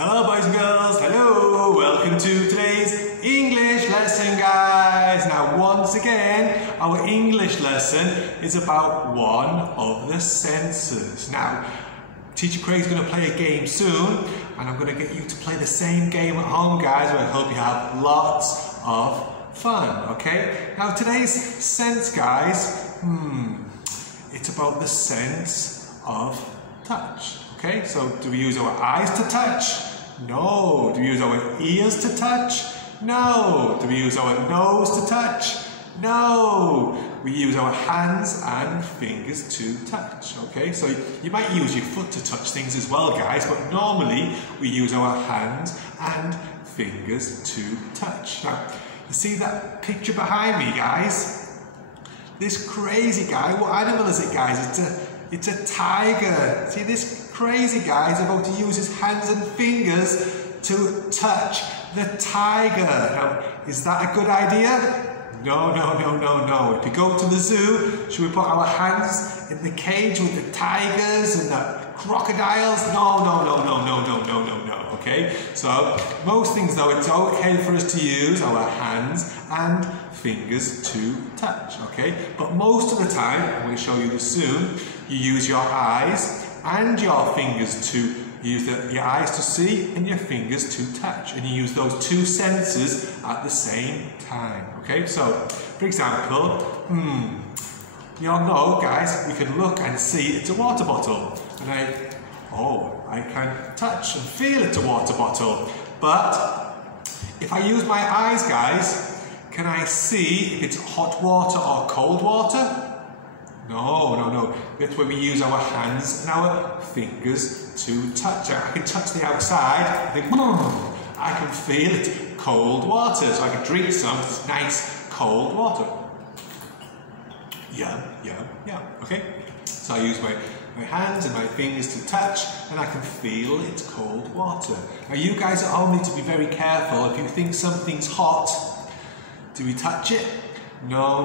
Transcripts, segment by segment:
Hello boys and girls, hello! Welcome to today's English lesson, guys. Now once again, our English lesson is about one of the senses. Now, Teacher Craig's going to play a game soon, and I'm going to get you to play the same game at home, guys, where I hope you have lots of fun, okay? Now today's sense, guys, it's about the sense of touch. Okay, so do we use our eyes to touch? No. Do we use our ears to touch? No. Do we use our nose to touch? No. We use our hands and fingers to touch. Okay, so you might use your foot to touch things as well, guys, but normally we use our hands and fingers to touch. Now, you see that picture behind me, guys? This crazy guy, what animal is it, guys? It's a tiger. See, this crazy guy is about to use his hands and fingers to touch the tiger. Now, is that a good idea? No. If we go to the zoo, should we put our hands in the cage with the tigers and the crocodiles? No. Okay, so most things though, it's okay for us to use our hands and fingers to touch, okay? But most of the time, I'm going to show you this soon, you use your eyes and your fingers to your eyes to see and your fingers to touch, and you use those two senses at the same time. Okay, so for example, you all know, guys, we can look and see it's a water bottle, and I can touch and feel it's a water bottle. But if I use my eyes, guys, can I see if it's hot water or cold water? No. That's where we use our hands and our fingers to touch. I can touch the outside, I think, I can feel it cold water, so I can drink some nice cold water. Yeah. Okay, so I use my hands and my fingers to touch, and I can feel it's cold water. Now you guys at home need to be very careful. If you think something's hot, do we touch it? No.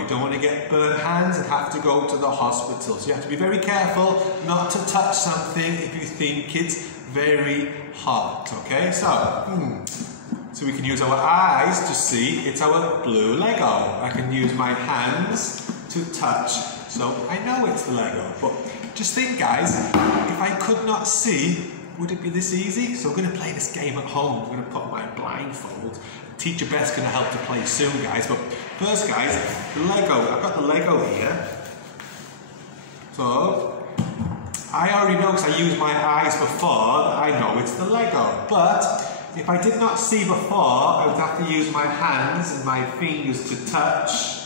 We don't want to get burnt hands and have to go to the hospital. So you have to be very careful not to touch something if you think it's very hot. Okay, so we can use our eyes to see it's our blue Lego. I can use my hands to touch, so I know it's the Lego. But just think, guys, if I could not see, would it be this easy? So we're going to play this game at home. I'm going to put on my blindfold. Teacher Beth's going to help to play soon, guys. But first, guys, the Lego. I've got the Lego here. So I already know, because I used my eyes before, I know it's the Lego. But if I did not see before, I would have to use my hands and my fingers to touch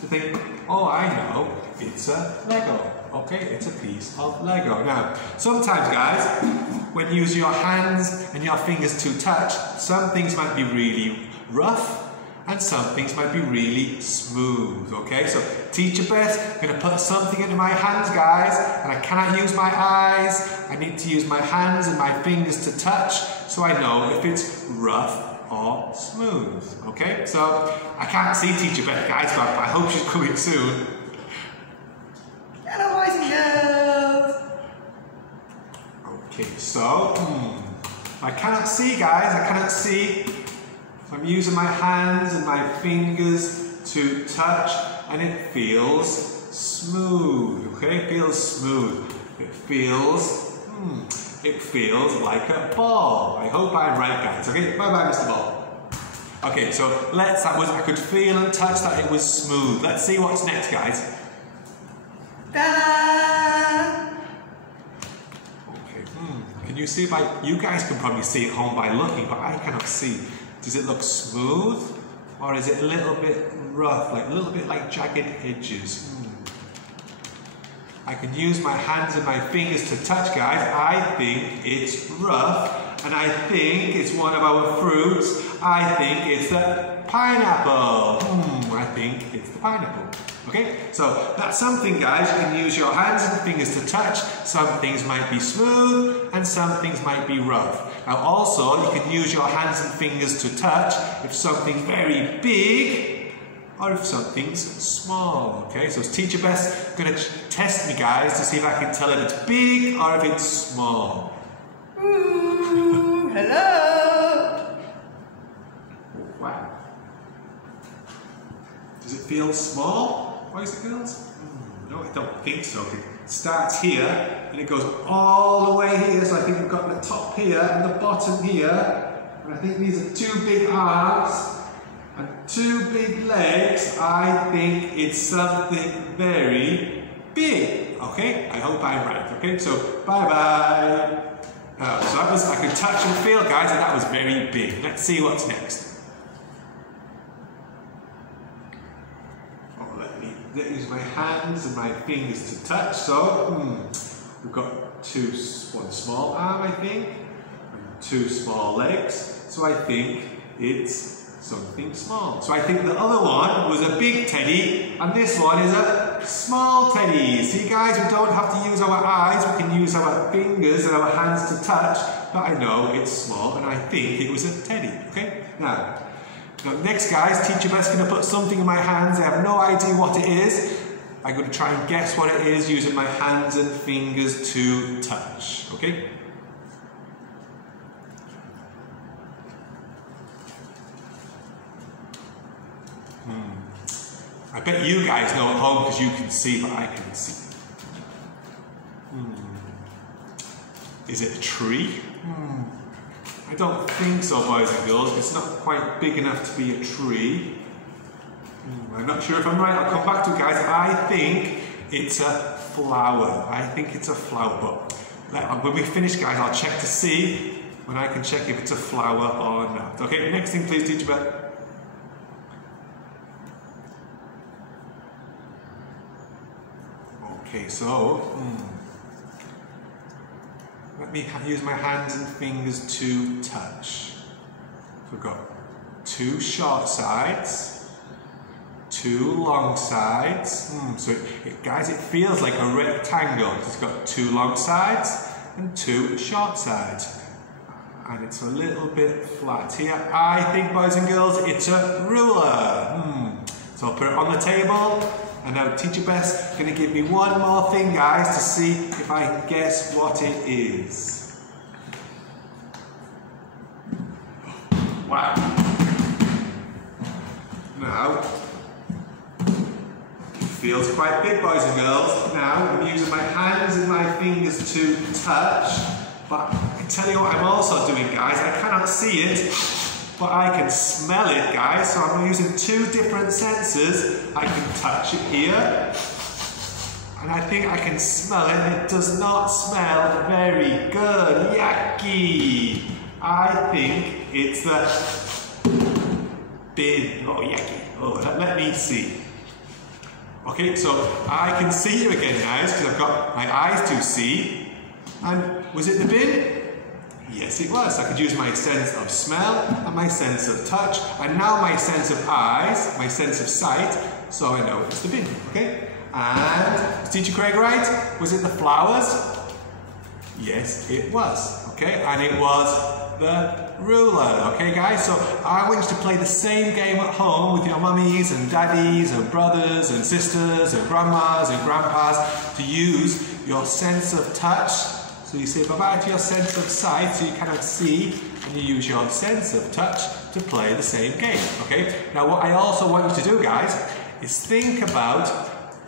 to think, oh, I know, it's a Lego. Okay, it's a piece of Lego. Now, sometimes, guys, when you use your hands and your fingers to touch, some things might be really rough and some things might be really smooth. Okay, so Teacher Beth going to put something into my hands, guys, and I cannot use my eyes. I need to use my hands and my fingers to touch, so I know if it's rough or smooth. Okay, so I can't see Teacher Beth, guys, but I hope she's coming soon. Hello, boys and girls! Okay, so I cannot see, guys, I cannot see. So I'm using my hands and my fingers to touch, and it feels smooth. Okay, it feels smooth. It feels like a ball. I hope I'm right, guys. Okay, bye-bye, Mr. Ball. Okay, so I could feel and touch that it was smooth. Let's see what's next, guys. Ta-da! Okay, can you see you guys can probably see at home by looking, but I cannot see. Does it look smooth, or is it a little bit rough, like a little bit like jagged edges? I can use my hands and my fingers to touch, guys. I think it's rough, and I think it's one of our fruits. I think it's the pineapple. I think it's the pineapple. Okay, so that's something, guys. You can use your hands and fingers to touch. Some things might be smooth and some things might be rough. Now also, you can use your hands and fingers to touch if something's very big or if something's small. Okay, so Teacher Beth's going to test me, guys, to see if I can tell if it's big or if it's small. feel small, boys and girls? No, I don't think so. It starts here and it goes all the way here. So I think we've got the top here and the bottom here. And I think these are 2 big arms and 2 big legs. I think it's something very big. Okay, I hope I'm right. Okay, so bye-bye. So that was, I could touch and feel, guys, and that was very big. Let's see what's next. Oh, let me use my hands and my fingers to touch. So, we've got one small arm, I think, and 2 small legs. So I think it's something small. So I think the other one was a big teddy, and this one is a small teddy. See, guys, we don't have to use our eyes, we can use our fingers and our hands to touch, but I know it's small, and I think it was a teddy, okay? Now next, guys, Teacher Beth's going to put something in my hands. I have no idea what it is. I'm going to try and guess what it is using my hands and fingers to touch, okay? I bet you guys know at home because you can see, but I can't see. Is it a tree? I don't think so, boys and girls. It's not quite big enough to be a tree. I'm not sure if I'm right. I'll come back to it, guys. I think it's a flower. I think it's a flower. But when we finish, guys, I'll check to see when I can check if it's a flower or not. Okay, next thing, please, Teacher Beth. Okay, so let me use my hands and fingers to touch. So we've got 2 short sides, 2 long sides. So guys, it feels like a rectangle. It's got 2 long sides and 2 short sides. And it's a little bit flat here. I think, boys and girls, it's a ruler. So I'll put it on the table. And now Teacher Beth's going to give me one more thing, guys, to see if I can guess what it is. Wow. Now, it feels quite big, boys and girls. Now, I'm using my hands and my fingers to touch. But I tell you what I'm also doing, guys. I cannot see it, but I can smell it, guys. So I'm using 2 different senses. I can touch it here, and I think I can smell it. It does not smell very good. Yucky! I think it's the bin. Oh, yucky. Oh, let me see. Okay, so I can see you again, guys, because I've got my eyes to see. And was it the bin? Yes, it was. I could use my sense of smell and my sense of touch, and now my sense of eyes, my sense of sight, so I know it's the bin, okay? And, was Teacher Craig right? Was it the flowers? Yes, it was, okay? And it was the ruler, okay, guys? So I want you to play the same game at home with your mummies and daddies and brothers and sisters and grandmas and grandpas to use your sense of touch. So you say bye-bye to your sense of sight, so you cannot see, and you use your sense of touch to play the same game, okay? Now what I also want you to do, guys, is think about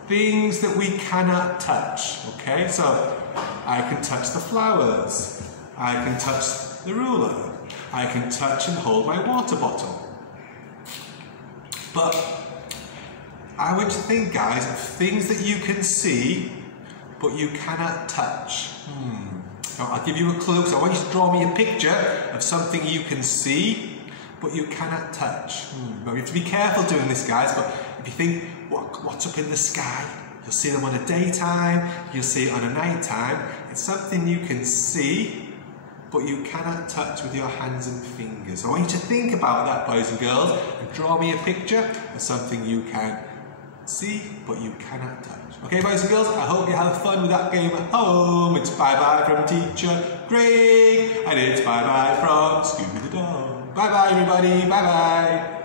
things that we cannot touch, okay? So I can touch the flowers, I can touch the ruler, I can touch and hold my water bottle. But I want you to think, guys, of things that you can see, but you cannot touch. Now, I'll give you a clue. So I want you to draw me a picture of something you can see, but you cannot touch. Now, we have to be careful doing this, guys, but if you think, what's up in the sky? You'll see them on a daytime, you'll see it on a nighttime. It's something you can see, but you cannot touch with your hands and fingers. So I want you to think about that, boys and girls, and draw me a picture of something you can see, but you cannot touch. Okay, boys and girls, I hope you have fun with that game at home. It's bye-bye from Teacher Craig, and it's bye-bye from Scooby the Dog. Bye-bye, everybody. Bye-bye.